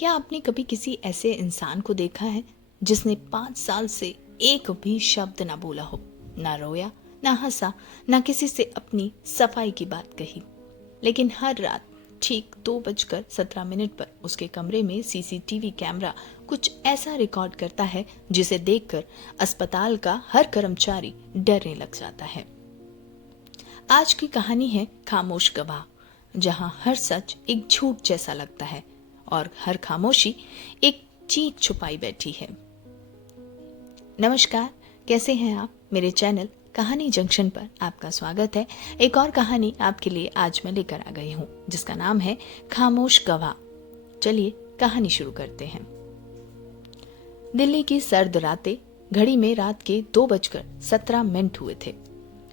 क्या आपने कभी किसी ऐसे इंसान को देखा है जिसने 5 साल से एक भी शब्द ना बोला हो, ना रोया, ना हंसा, ना किसी से अपनी सफाई की बात कही, लेकिन हर रात ठीक 2:17 पर उसके कमरे में सीसीटीवी कैमरा कुछ ऐसा रिकॉर्ड करता है जिसे देखकर अस्पताल का हर कर्मचारी डरने लग जाता है। आज की कहानी है खामोश गवाह, जहां हर सच एक झूठ जैसा लगता है और हर खामोशी एक चीख छुपाई बैठी है। नमस्कार, कैसे हैं आप? मेरे चैनल कहानी जंक्शन पर आपका स्वागत है। एक और कहानी आपके लिए आज मैं लेकर आ गई हूँ जिसका नाम है खामोश गवाह। चलिए कहानी शुरू करते हैं। दिल्ली की सर्द रातें, घड़ी में रात के 2:17 हुए थे।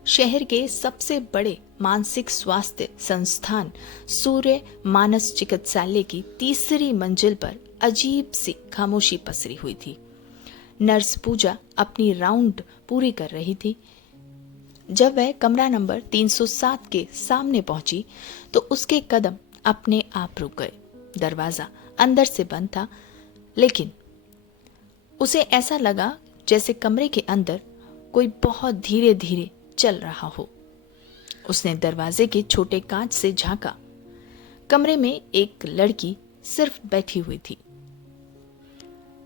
शहर के सबसे बड़े मानसिक स्वास्थ्य संस्थान सूर्य मानस चिकित्सालय की तीसरी मंजिल पर अजीब सी खामोशी पसरी हुई थी। नर्स पूजा अपनी राउंड पूरी कर रही थी। जब वह कमरा नंबर 307 के सामने पहुंची तो उसके कदम अपने आप रुक गए। दरवाजा अंदर से बंद था, लेकिन उसे ऐसा लगा जैसे कमरे के अंदर कोई बहुत धीरे धीरे चल रहा हो। उसने दरवाजे के छोटे कांच से झांका। कमरे में एक लड़की सिर्फ बैठी हुई थी।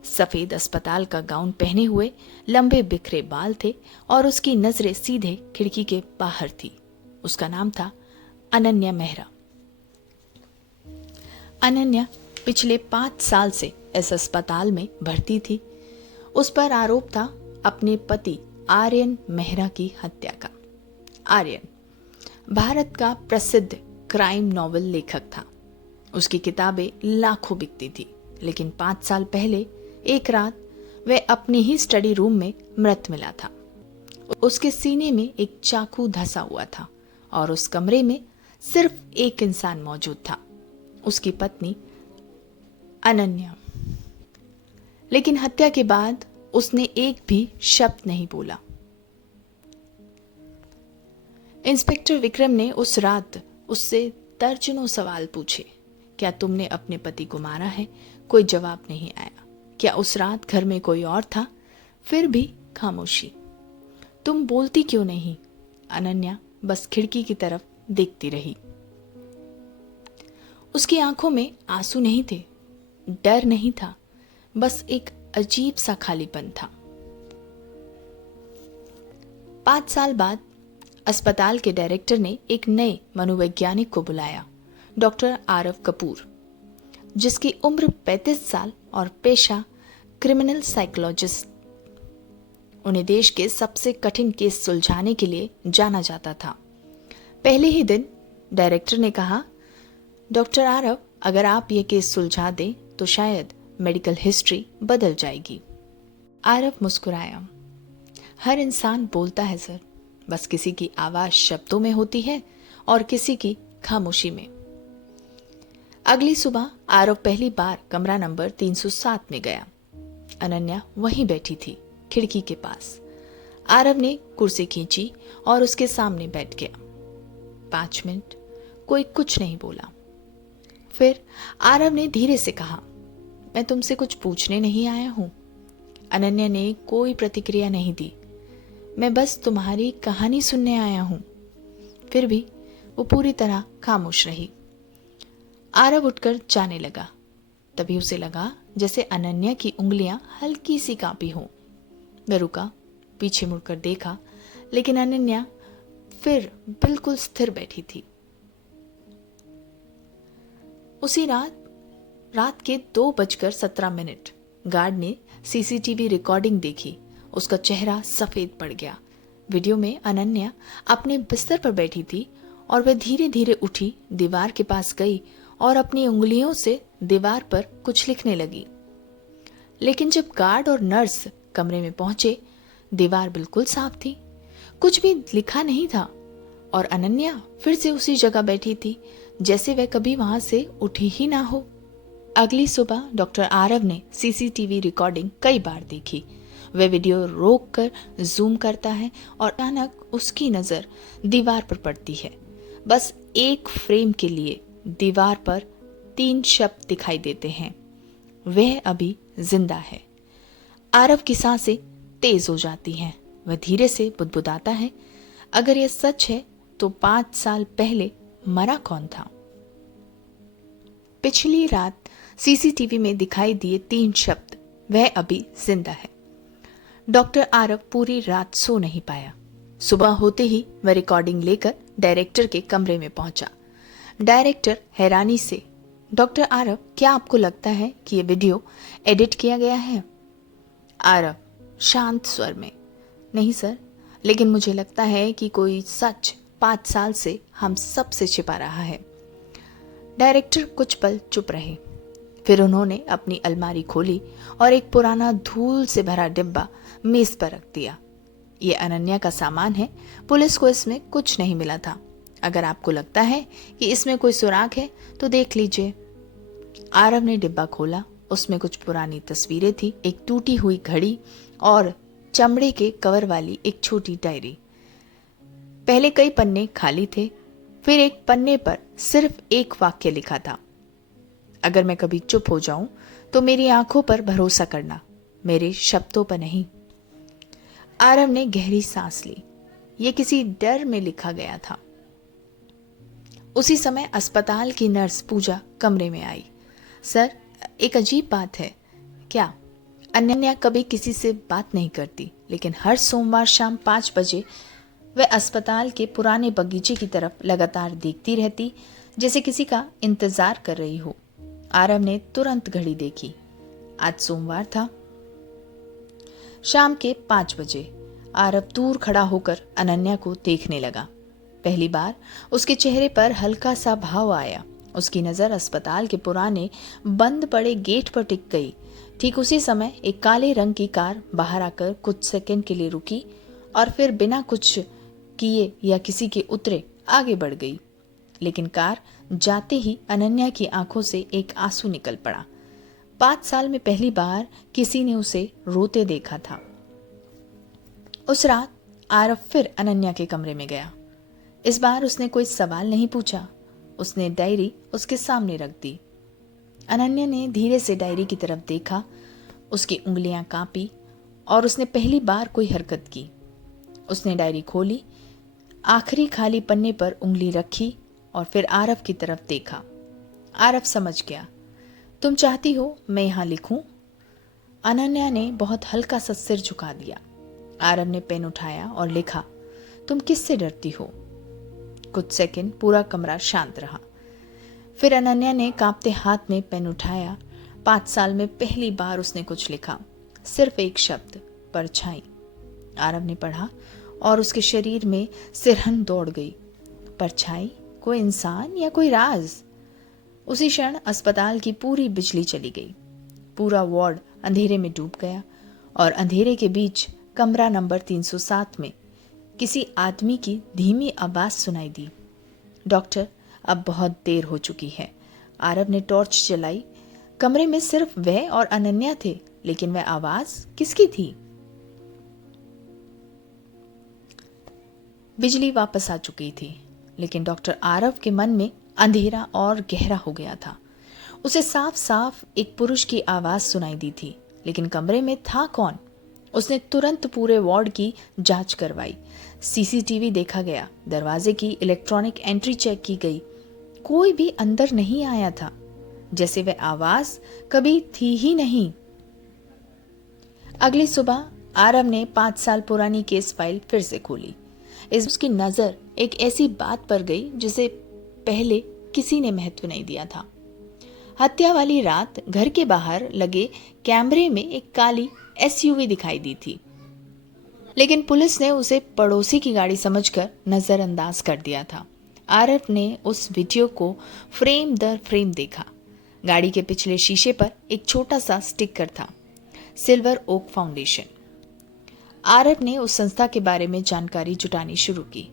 सफेद अस्पताल का गाउन पहने हुए, लंबे बिखरे बाल थे और उसकी नजरें सीधे खिड़की के बाहर थी। उसका नाम था अनन्या मेहरा। अनन्या पिछले 5 साल से इस अस्पताल में भर्ती थी। उस पर आरोप था अपने पति आर्यन मेहरा की हत्या का। आर्यन भारत का प्रसिद्ध क्राइम नॉवल लेखक था। उसकी किताबें लाखों बिकती थी, लेकिन 5 साल पहले एक रात वह अपने ही स्टडी रूम में मृत मिला था। उसके सीने में एक चाकू धंसा हुआ था और उस कमरे में सिर्फ एक इंसान मौजूद था, उसकी पत्नी अनन्या। लेकिन हत्या के बाद उसने एक भी शब्द नहीं बोला। इंस्पेक्टर विक्रम ने उस रात उससे दर्जनों सवाल पूछे। क्या तुमने अपने पति को मारा है? कोई जवाब नहीं आया। क्या उस रात घर में कोई और था? फिर भी खामोशी। तुम बोलती क्यों नहीं? अनन्या बस खिड़की की तरफ देखती रही। उसकी आंखों में आंसू नहीं थे, डर नहीं था, बस एक अजीब सा खालीपन था। 5 साल बाद अस्पताल के डायरेक्टर ने एक नए मनोवैज्ञानिक को बुलाया, डॉक्टर आरव कपूर, जिसकी उम्र 35 साल और पेशा क्रिमिनल साइकोलॉजिस्ट। उन्हें देश के सबसे कठिन केस सुलझाने के लिए जाना जाता था। पहले ही दिन डायरेक्टर ने कहा, डॉक्टर आरव, अगर आप ये केस सुलझा दें तो शायद मेडिकल हिस्ट्री बदल जाएगी। आरव मुस्कुराया। हर इंसान बोलता है सर, बस किसी की आवाज शब्दों में होती है और किसी की खामोशी में। अगली सुबह आरव पहली बार कमरा नंबर 307 में गया। अनन्या वहीं बैठी थी, खिड़की के पास। आरव ने कुर्सी खींची और उसके सामने बैठ गया। 5 मिनट कोई कुछ नहीं बोला। फिर आरव ने धीरे से कहा, मैं तुमसे कुछ पूछने नहीं आया हूं। अनन्या ने कोई प्रतिक्रिया नहीं दी। मैं बस तुम्हारी कहानी सुनने आया हूं। फिर भी वो पूरी तरह खामोश रही। आरव उठकर जाने लगा। तभी उसे लगा जैसे अनन्या की उंगलियां हल्की सी कांपी हों। वह रुका, पीछे मुड़कर देखा, लेकिन अनन्या फिर बिल्कुल स्थिर बैठी थी। उसी रात के 2:17 गार्ड ने सीसीटीवी रिकॉर्डिंग देखी। उसका चेहरा सफेद पड़ गया। वीडियो में अनन्या अपने बिस्तर पर बैठी थी और वह धीरे धीरे उठी, दीवार के पास गई और अपनी उंगलियों से दीवार पर कुछ लिखने लगी। लेकिन जब गार्ड और नर्स कमरे में पहुंचे, दीवार बिल्कुल साफ थी, कुछ भी लिखा नहीं था और अनन्या फिर से उसी जगह बैठी थी, जैसे वह कभी वहां से उठी ही ना हो। अगली सुबह डॉक्टर आरव ने सीसीटीवी रिकॉर्डिंग कई बार देखी। वह वीडियो रोक कर जूम करता है और अचानक उसकी नजर दीवार पर पड़ती है। बस एक फ्रेम के लिए दीवार पर 3 शब्द दिखाई देते हैं, वह अभी जिंदा है। आरव की सांसें तेज हो जाती हैं। वह धीरे से बुदबुदाता है, अगर यह सच है तो 5 साल पहले मरा कौन था? पिछली रात सीसीटीवी में दिखाई दिए 3 शब्द, वह अभी जिंदा है। डॉक्टर आरव पूरी रात सो नहीं पाया। सुबह होते ही वह रिकॉर्डिंग लेकर डायरेक्टर के कमरे में पहुंचा। डायरेक्टर हैरानी से, डॉक्टर आरव, क्या आपको लगता है कि यह वीडियो एडिट किया गया है? आरव शांत स्वर में, नहीं सर, लेकिन मुझे लगता है कि कोई सच 5 साल से हम सब से छिपा रहा है। डायरेक्टर कुछ पल चुप रहे, फिर उन्होंने अपनी अलमारी खोली और एक पुराना धूल से भरा डिब्बा मेज पर रख दिया। ये अनन्या का सामान है, पुलिस को इसमें कुछ नहीं मिला था। अगर आपको लगता है कि इसमें कोई सुराग है तो देख लीजिए। आरव ने डिब्बा खोला, उसमें कुछ पुरानी तस्वीरें थी, एक टूटी हुई घड़ी और चमड़े के कवर वाली एक छोटी डायरी। पहले कई पन्ने खाली थे, फिर एक पन्ने पर सिर्फ एक वाक्य लिखा था, अगर मैं कभी चुप हो जाऊं तो मेरी आंखों पर भरोसा करना, मेरे शब्दों पर नहीं। आरव ने गहरी सांस ली। यह किसी डर में लिखा गया था। उसी समय अस्पताल की नर्स पूजा कमरे में आई। सर, एक अजीब बात है। क्या? अनन्या कभी किसी से बात नहीं करती, लेकिन हर सोमवार शाम 5 बजे वह अस्पताल के पुराने बगीचे की तरफ लगातार देखती रहती, जैसे किसी का इंतजार कर रही हो। आरव ने तुरंत घड़ी देखी। आज सोमवार था। शाम के 5 बजे आरव दूर खड़ा होकर अनन्या को देखने लगा। पहली बार उसके चेहरे पर हल्का सा भाव आया। उसकी नजर अस्पताल के पुराने बंद पड़े गेट पर टिक गई। ठीक उसी समय एक काले रंग की कार बाहर आकर कुछ सेकंड के लिए रुकी और फिर बिना कुछ किए या किसी के उतरे आगे बढ़ गई। लेकिन कार जाते ही अनन्या की आंखों से एक आंसू निकल पड़ा। 5 साल में पहली बार किसी ने उसे रोते देखा था। उस रात आरव फिर अनन्या के कमरे में गया। इस बार उसने कोई सवाल नहीं पूछा। उसने डायरी उसके सामने रख दी। अनन्या ने धीरे से डायरी की तरफ देखा। उसकी उंगलियां कांपी और उसने पहली बार कोई हरकत की। उसने डायरी खोली, आखिरी खाली पन्ने पर उंगली रखी और फिर आरव की तरफ देखा। आरव समझ गया। तुम चाहती हो मैं यहां लिखूं? अनन्या ने बहुत हल्का सा सिर झुका दिया। आरव ने पेन उठाया और लिखा, तुम किससे डरती हो? कुछ सेकंड पूरा कमरा शांत रहा। फिर अनन्या ने कांपते हाथ में पेन उठाया। 5 साल में पहली बार उसने कुछ लिखा, सिर्फ एक शब्द, परछाई। आरव ने पढ़ा और उसके शरीर में सिरहन दौड़ गई। परछाई? कोई इंसान या कोई राज? उसी क्षण अस्पताल की पूरी बिजली चली गई। पूरा वार्ड अंधेरे में डूब गया और अंधेरे के बीच कमरा नंबर 307 में किसी आदमी की धीमी आवाज सुनाई दी, डॉक्टर, अब बहुत देर हो चुकी है। आरव ने टॉर्च जलाई। कमरे में सिर्फ वह और अनन्या थे, लेकिन वह आवाज किसकी थी? बिजली वापस आ चुकी थी, लेकिन डॉक्टर आरव के मन में अंधेरा और गहरा हो गया था। उसे साफ साफ एक पुरुष की आवाज सुनाई दी थी, लेकिन कमरे में था कौन? उसने तुरंत पूरे वार्ड की जांच करवाई। सीसीटीवी देखा गया, दरवाजे की इलेक्ट्रॉनिक एंट्री चेक की गई। कोई भी अंदर नहीं आया था, जैसे वह आवाज कभी थी ही नहीं। अगली सुबह आरव ने 5 साल पुरानी केस फाइल फिर से खोली। उसकी नजर एक ऐसी बात पर गई जिसे पहले किसी ने महत्व नहीं दिया था। हत्या वाली रात घर के बाहर लगे कैमरे में एक काली एसयूवी दिखाई दी थी, लेकिन पुलिस ने उसे पड़ोसी की गाड़ी समझकर नजरअंदाज कर दिया था। आरव ने उस वीडियो को फ्रेम दर फ्रेम देखा। गाड़ी के पिछले शीशे पर एक छोटा सा स्टिकर था, सिल्वर ओक फाउंडेशन। आरव ने उस संस्था के बारे में जानकारी जुटानी शुरू की।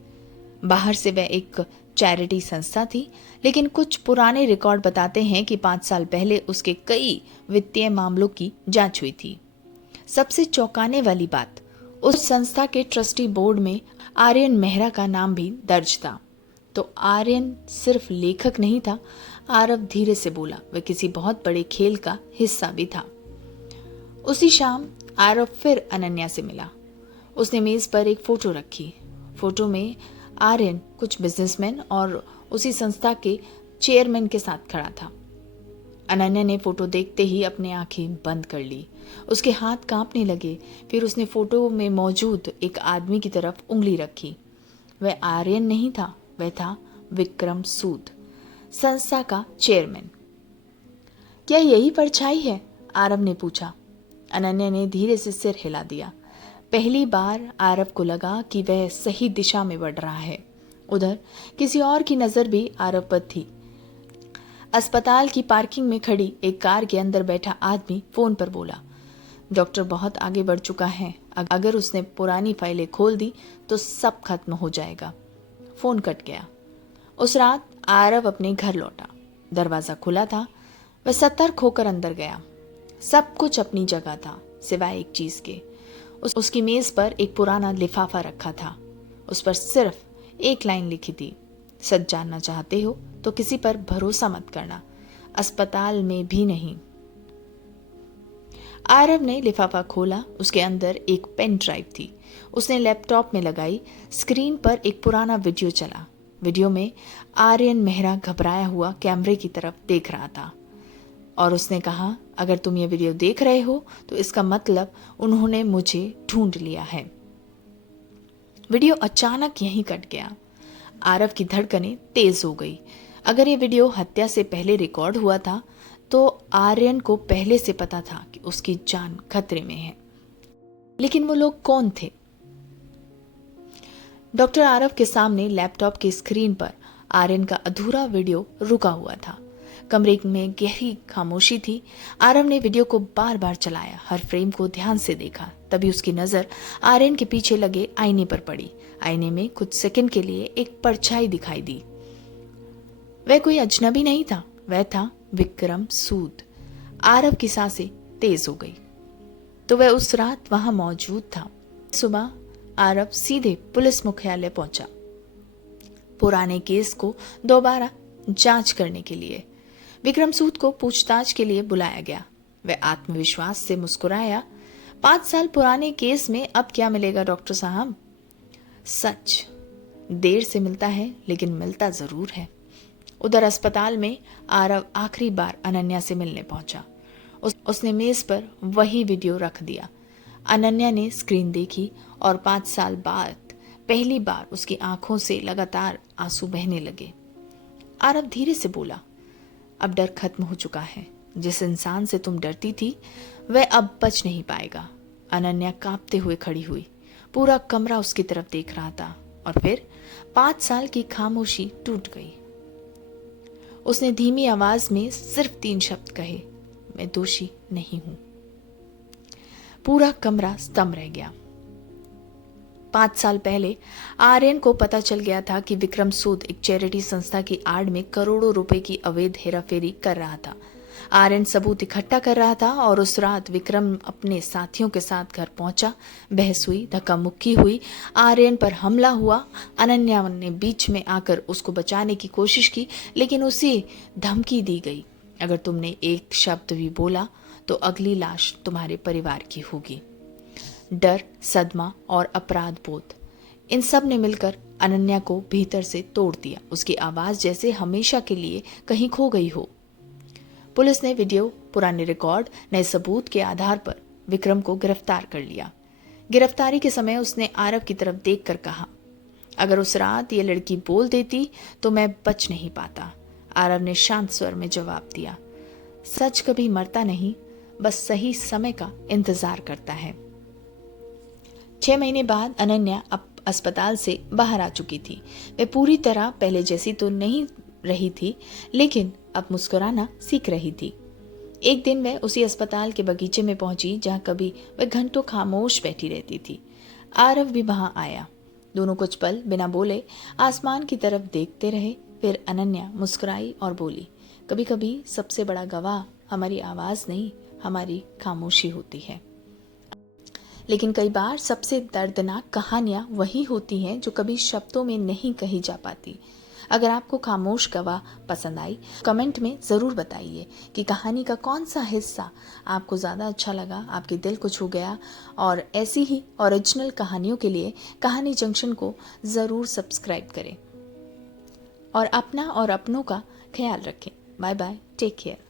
बाहर से वह एक चैरिटी संस्था थी, लेकिन कुछ पुराने रिकॉर्ड बताते हैं कि 5 साल पहले उसके कई वित्तीय मामलों की जांच हुई थी। सबसे चौंकाने वाली बात, उस संस्था के ट्रस्टी बोर्ड में आर्यन मेहरा का नाम भी दर्ज था। तो आर्यन सिर्फ लेखक नहीं था, आरव धीरे से बोला, वह किसी बहुत बड़े खेल का हिस्सा भी था। उसी शाम आरव फिर अनन्या से मिला। उसने मेज पर एक फोटो रखी। फोटो में आर्यन कुछ बिजनेसमैन और उसी संस्था के चेयरमैन के साथ खड़ा था। अनन्या ने फोटो देखते ही अपनी आंखें बंद कर ली। उसके हाथ कांपने लगे। फिर उसने फोटो में मौजूद एक आदमी की तरफ उंगली रखी। वह आर्यन नहीं था, वह था विक्रम सूद, संस्था का चेयरमैन। क्या यही परछाई है? आरव ने पूछा। अनन्या ने धीरे से सिर हिला दिया। पहली बार आरव को लगा कि वह सही दिशा में बढ़ रहा है। उधर किसी और की नजर भी आरव पर थी। अस्पताल की पार्किंग में खड़ी एक कार के अंदर बैठा आदमी फोन पर बोला, डॉक्टर बहुत आगे बढ़ चुका है। अगर उसने पुरानी फाइलें खोल दी तो सब खत्म हो जाएगा। फोन कट गया। उस रात आरव अपने घर लौटा। दरवाजा खुला था। वह सतर्क होकर अंदर गया। सब कुछ अपनी जगह था सिवाय एक चीज के। उसकी मेज पर एक पुराना लिफाफा रखा था। उस पर सिर्फ एक लाइन लिखी थी, सच जानना चाहते हो तो किसी पर भरोसा मत करना, अस्पताल में भी नहीं। आरव ने लिफाफा खोला। उसके अंदर एक पेन ड्राइव थी। उसने लैपटॉप में लगाई। स्क्रीन पर एक पुराना वीडियो चला। वीडियो में आर्यन मेहरा घबराया हुआ कैमरे की तरफ देख रहा था और उसने कहा, अगर तुम ये वीडियो देख रहे हो तो इसका मतलब उन्होंने मुझे ढूंढ लिया है। वीडियो अचानक यहीं कट गया। आरव की धड़कनें तेज हो गई। अगर ये वीडियो हत्या से पहले रिकॉर्ड हुआ था तो आर्यन को पहले से पता था कि उसकी जान खतरे में है। लेकिन वो लोग कौन थे? डॉक्टर आरव के सामने लैपटॉप की स्क्रीन पर आर्यन का अधूरा वीडियो रुका हुआ था। कमरे में गहरी खामोशी थी। आरव ने वीडियो को बार बार चलाया, हर फ्रेम को ध्यान से देखा। तभी उसकी नजर आर्यन के पीछे लगे आईने पर पड़ी। आईने में कुछ सेकंड के लिए एक परछाई दिखाई दी। वह कोई अजनबी नहीं था, वह था विक्रम सूद। आरव की सांसें तेज हो गई। तो वह उस रात वहां मौजूद था। सुबह आरव सीधे पुलिस मुख्यालय पहुंचा, पुराने केस को दोबारा जांच करने के लिए। विक्रम सूद को पूछताछ के लिए बुलाया गया। वह आत्मविश्वास से मुस्कुराया। 5 साल पुराने केस में अब क्या मिलेगा डॉक्टर साहब? सच देर से मिलता है लेकिन मिलता जरूर है। उधर अस्पताल में आरव आखिरी बार अनन्या से मिलने पहुंचा। उसने मेज पर वही वीडियो रख दिया। अनन्या ने स्क्रीन देखी और 5 साल बाद पहली बार उसकी आंखों से लगातार आंसू बहने लगे। आरव धीरे से बोला, अब डर खत्म हो चुका है। जिस इंसान से तुम डरती थी वह अब बच नहीं पाएगा। अनन्या कांपते हुए खड़ी हुई। पूरा कमरा उसकी तरफ देख रहा था और फिर 5 साल की खामोशी टूट गई। उसने धीमी आवाज में सिर्फ 3 शब्द कहे, मैं दोषी नहीं हूं। पूरा कमरा स्तंभ रह गया। 5 साल पहले आर्यन को पता चल गया था कि विक्रम सूद एक चैरिटी संस्था की आड़ में करोड़ों रुपए की अवैध हेराफेरी कर रहा था। आर्यन सबूत इकट्ठा कर रहा था और उस रात विक्रम अपने साथियों के साथ घर पहुंचा। बहस हुई, धक्का मुक्की हुई, आर्यन पर हमला हुआ। अनन्या ने बीच में आकर उसको बचाने की कोशिश की, लेकिन उसे धमकी दी गई, अगर तुमने एक शब्द भी बोला तो अगली लाश तुम्हारे परिवार की होगी। डर, सदमा और अपराध बोध, इन सब ने मिलकर अनन्या को भीतर से तोड़ दिया। उसकी आवाज जैसे हमेशा के लिए कहीं खो गई हो। पुलिस ने वीडियो, पुराने रिकॉर्ड, नए सबूत के आधार पर विक्रम को गिरफ्तार कर लिया। गिरफ्तारी के समय उसने आरव की तरफ देखकर कहा, अगर उस रात ये लड़की बोल देती तो मैं बच नहीं पाता। आरव ने शांत स्वर में जवाब दिया, सच कभी मरता नहीं, बस सही समय का इंतजार करता है। 6 महीने बाद अनन्या अब अस्पताल से बाहर आ चुकी थी। वह पूरी तरह पहले जैसी तो नहीं रही थी, लेकिन अब मुस्कुराना सीख रही थी। एक दिन वह उसी अस्पताल के बगीचे में पहुंची जहां कभी वह घंटों खामोश बैठी रहती थी। आरव भी वहां आया। दोनों कुछ पल बिना बोले आसमान की तरफ देखते रहे। फिर अनन्या मुस्कुराई और बोली, कभी कभी सबसे बड़ा गवाह हमारी आवाज नहीं, हमारी खामोशी होती है। लेकिन कई बार सबसे दर्दनाक कहानियां वही होती हैं जो कभी शब्दों में नहीं कही जा पाती। अगर आपको खामोश गवाह पसंद आई, कमेंट में ज़रूर बताइए कि कहानी का कौन सा हिस्सा आपको ज़्यादा अच्छा लगा, आपके दिल को छू गया। और ऐसी ही ओरिजिनल कहानियों के लिए कहानी जंक्शन को ज़रूर सब्सक्राइब करें और अपना और अपनों का ख्याल रखें। Bye bye, take care.